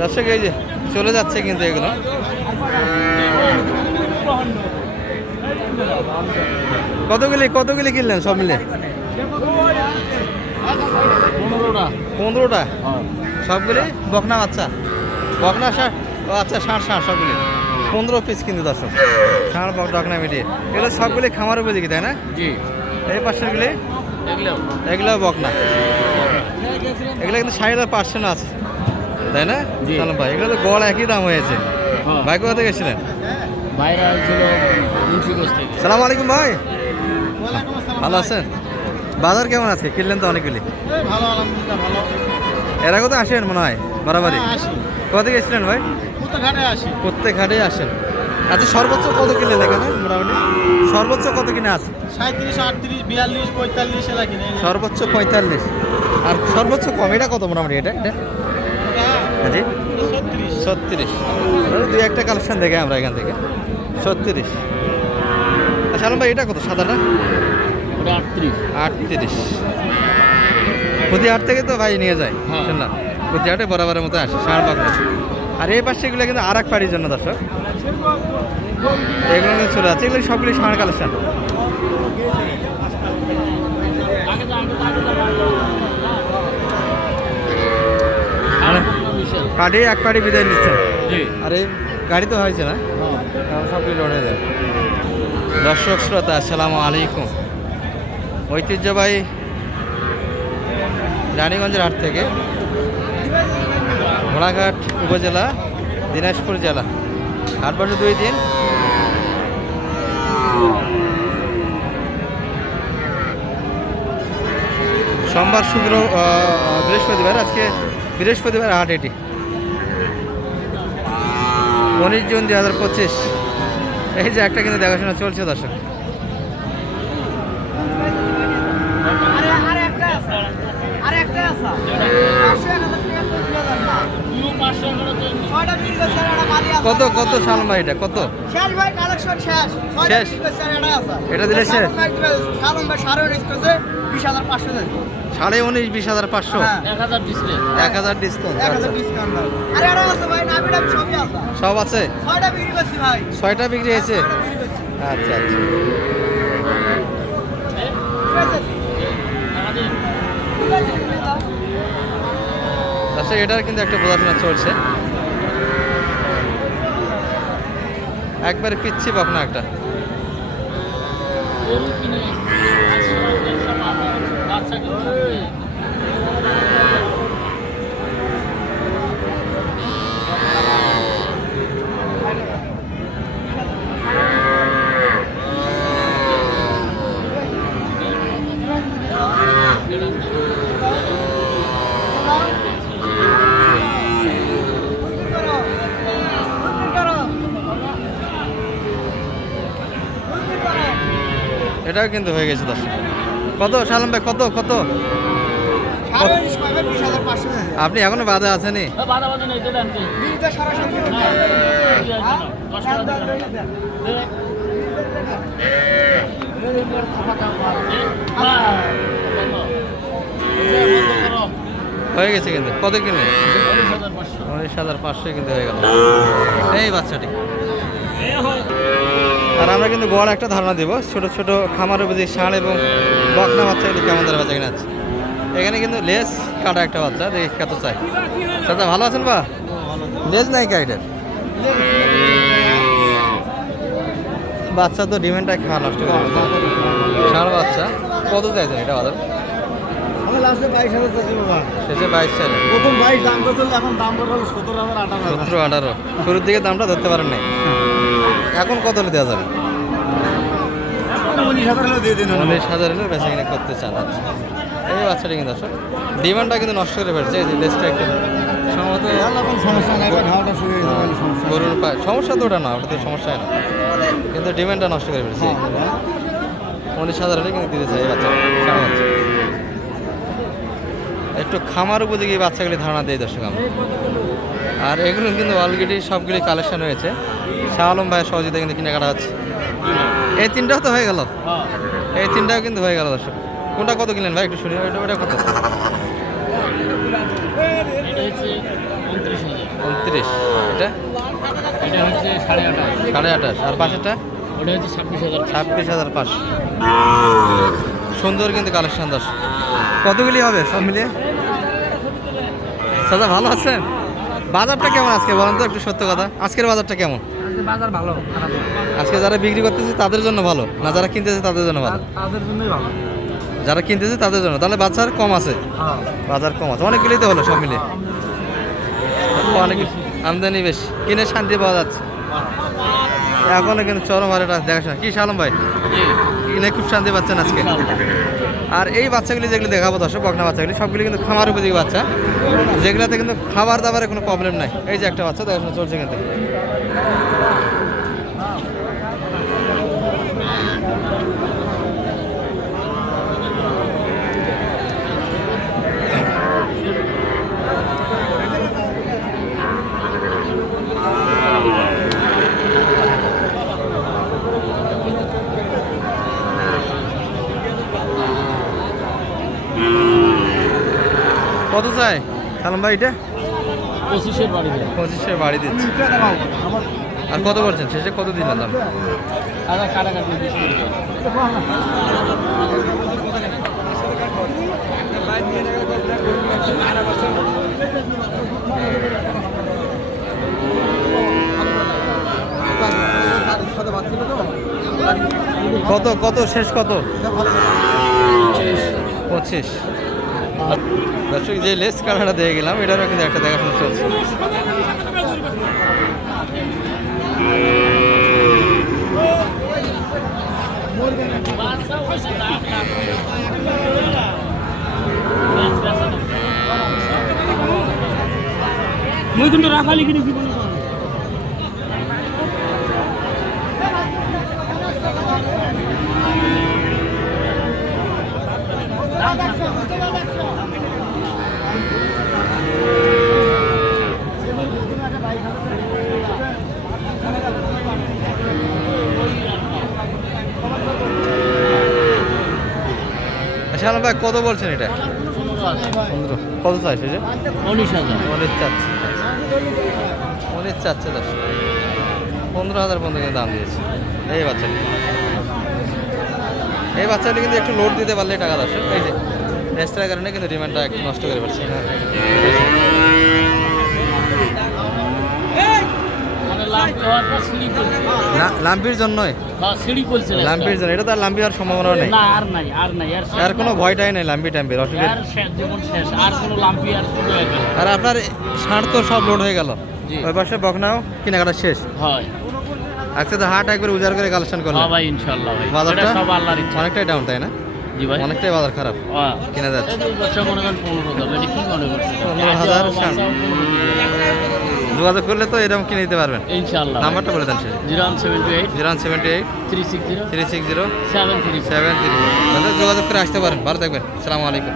দর্শক এই যে চলে যাচ্ছে কিন্তু এগুলো। কতগুলি কতগুলি কিনলেন সব মিলে? পনেরোটা। পনেরোটা? সবগুলি? বকনা বাচ্চা? বকনা ষাঁড় ও আচ্ছা ষাঁড় ষাঁড় সবগুলি। পনেরো পিস কিন্তু দর্শক। ষাঁড় বক বকনা মিটিয়ে। এগুলো সবগুলি খামার উপযোগী তাই না? জি। এই পাশেরগুলি? এগুলো। বকনা। এগুলো কিন্তু ষাট পার্সেন্ট আছে। তাই না? জি। ভাই এগুলো তো গড় একই দাম হয়েছে। হ্যাঁ। ভাই কোথা থেকে থেকে। সালাম আলাইকুম ভাই। ভালো আছেন? বাজার কেমন আছে? কিনলেন তো অনেকগুলি? ভালো আলহামদুলিল্লাহ ভালো। এর আগে তো আসেন মনে হয়? বারাবারই হ্যাঁ, কোথা থেকে গেছিলেন ভাই? ঘাটে আসি। প্রত্যেক হাটে আসেন। আচ্ছা সর্বোচ্চ কত কিনলেন এখানে? মোটামুটি? সর্বোচ্চ কত কিনে আছে? সাঁত্রিশ আটত্রিশ বিয়াল্লিশ পঁয়তাল্লিশ সর্বোচ্চ পঁয়তাল্লিশ। আর সর্বোচ্চ কম এটা কত মোটামুটি এটা? এটা? জি ছত্রিশ দুই একটা কালেকশন দেখে আমরা এখান থেকে ছত্রিশ আচ্ছা আলম ভাই এটা কত সাদাটা আটত্রিশ আটত্রিশ প্রতি হাট থেকে তো ভাই নিয়ে যায় হ্যাঁ। শুনলাম প্রতি হাটে বরাবরের মতো আসে ষাঁড় বাগনা আর এই পাশে এগুলো কিন্তু আর এক পাড়ির জন্য দর্শক এগুলো কিন্তু চলে যাচ্ছে এগুলো সবগুলি ষাঁড় কালেকশন কাঠে এক পাড়ি বিদায় নিচ্ছে। জি। আর গাড়ি তো হয়েছে না? এখন সবগুলি লোড দর্শক শ্রোতা আসসালামু আলাইকুম। ঐতিহ্যবাহী রানীগঞ্জের হাট থেকে ঘোড়াঘাট উপজেলা দিনাজপুর জেলা। হাট বছর দুই দিন। সোমবার শুক্র বৃহস্পতিবার আজকে বৃহস্পতিবার হাট এটি। উনিশ জুন দুই হাজার পঁচিশ। এই যে একটা কিন্তু দেখাশোনা চলছে দর্শক। কত কত সাল ভাই এটা? কত? শেষ? এটা দিলে শেষ? সাড়ে উনিশ বিশ হাজার পাঁচশো এক হাজার ডিসপ্লে এক হাজার ডিসকাউন্ট সব আছে? ছয়টা বিক্রি হয়েছে? আচ্ছা আচ্ছা। আচ্ছা এটার কিন্তু একটা বোঝাশোনা চলছে। একবারে পিচ্ছি পাবনা একটা। গরু কিনে এটাও কিন্তু হয়ে গেছে দশ কত সালাম ভাই কত কত? আপনি এখনও বাধা আছেনি টাকা। দিলাম। হয়ে? গেছে কিন্তু। কত কিনলেন উনিশ হাজার পাঁচশো কিন্তু হয়ে গেল। এই বাচ্চাটি। আর আমরা কিন্তু বড় একটা ধারণা দেবো ছোট ছোট খামারের বুঝি ষাঁড় এবং বকনা বাচ্চাগুলি কেমন ধরে বাচ্চা কিনা আছে এখানে কিন্তু লেস কাটা একটা বাচ্চা দেখি কত চাই। দাদা ভালো আছেন বা? লেজ নাই গাইডের বাচ্চা তো ডিমেন্ডটা খাওয়া নষ্ট করে। ষাঁড় বাচ্চা কত চাইছেন এটা বাজার? বাইশ হাজার শেষে বাইশ চাইলেন। প্রথম বাইশ দাম করছিল এখন দাম করে সতেরো হাজার আঠারো সতেরো আঠারো। শুরুর দিকে দামটা ধরতে পারেন নাই। এখন কত হলে দেওয়া যাবে? উনিশ হাজার হলে হলে বেশি করতে চান আচ্ছা। এই বাচ্চাটা কিন্তু আসো ডিমান্ডটা কিন্তু নষ্ট করে ফেলছে এই যে লেসটা একটু। সম্ভবত এখন সমস্যা নাই শুরু হয়ে সমস্যা গরুর পায় সমস্যা তো ওটা না ওটা তো সমস্যা না। কিন্তু ডিমান্ডটা নষ্ট করে ফেলছে। উনিশ হাজার হলে কিন্তু দিতে চাই এই বাচ্চা একটু খামার উপযোগী বাচ্চাগুলি ধারণা দেয় দর্শক আমরা। আর এগুলো কিন্তু অলরেডি সবগুলি কালেকশন হয়েছে শাহ আলম ভাইয়ের সহযোগিতা কিন্তু কেনাকাটা হচ্ছে। এই তিনটাও তো হয়ে গেল? এই তিনটাও কিন্তু হয়ে গেল দর্শক। কোনটা কত কিনলেন ভাই? একটু শুনি ওটা কত? উনত্রিশ। এটা? সাড়ে আঠাশ। আর পাশেরটা? ছাব্বিশ হাজার পাঁচশো। সুন্দর কিন্তু কালেকশন দশ কতগুলি হবে সব মিলিয়ে? দাদা ভালো আছেন? বাজারটা কেমন আজকে? বলেন তো একটু সত্য কথা। আজকের বাজারটা কেমন? বাজার ভালো আজকে যারা বিক্রি করতেছে তাদের জন্য ভালো? না যারা কিনতেছে তাদের জন্য ভালো? তাদের জন্যই ভালো। যারা কিনতেছে তাদের জন্য। তাহলে বাজার কম আছে? হ্যাঁ। বাজার কম আছে। অনেকগুলি তো হলো সব মিলে অনেক আমদানি বেশি। কিনে শান্তি পাওয়া যাচ্ছে। এখনও কিন্তু চরম আর এটা দেখাশোনা কি শালম ভাই? কিনে খুব শান্তি পাচ্ছেন আজকে। আর এই বাচ্চাগুলি যেগুলি দেখাবো দর্শক, বকনা বাচ্চাগুলি, সবগুলি কিন্তু খামার উপযোগী বাচ্চা। যেগুলোতে কিন্তু খাবার দাবারের কোনো প্রবলেম নাই। এই যে একটা বাচ্চা দেখাশোনা চলছে কিন্তু। কত চাই শালম ভাই এটা? পঁচিশের বাড়ি পঁচিশে বাড়ি দিচ্ছে। আর কত বলছেন শেষে কত দিলেন দাম? কত কত শেষ কত? পঁচিশ। দর্শক যে লেস কালারটা দিয়ে গেলাম এটারও কিন্তু একটা দেখাশোনা চলছে। মুই কিন্তু রাখালি কিনে জীবনে শালম ভাই কত বলছেন এটা? পনেরো। কত চাইছে যে? উনিশ হাজার। উনিশ চাচ্ছে। উনিশ চাচ্ছে দশ। পনেরো হাজার পর্যন্ত কিন্তু দাম দিয়েছে। এই বাচ্চাটি এই বাচ্চাটি কিন্তু একটু লোড দিতে পারলে টাকা দশ। এই যে এক্সট্রা কারণে কিন্তু ডিমান্ডটা একটু নষ্ট করে পারছে মানে লাম্পি হওয়ার পর সিঁড়ি করছে না- লাম্পির জন্যই? লাম্পির জন্য এটা তো আর লাম্পি হওয়ার সম্ভাবনা নেই। আর নাই আর নাই আর কোনো ভয়টাই নেই লাম্পি টাম্পির অসুবিধা আর কোনো লাম্পি আপনার ষাঁড় তো সব লোড হয়ে গেল। ওই পাশে বকনাও কেনাকাটা শেষ। হয়। আজকে তো হাট একবার উজাড় করে কালেকশন করল হ্যাঁ ভাই ইনশাল্লাহ ভাই। বাজারটা? সব আল্লাহর ইচ্ছা। অনেকটাই ডাউন তাই না? জি ভাই। অনেকটাই বাজার খারাপ। হ্যাঁ। কেনা যাচ্ছে। এই বছর মনে করেন পনেরো দাম এটা কি মনে করছে পনেরো হাজার ষাট। যোগাযোগ করলে তো এরকম কিনে দিতে পারবেন। ইনশাল্লাহ নাম্বারটা বলে দেন শেষে zero one seven two eight. Zero one seventy eight. Three six zero. Three six zero. Seven three seven three যোগাযোগ করে আসতে পারেন। ভালো থাকবেন। সালামু আলাইকুম।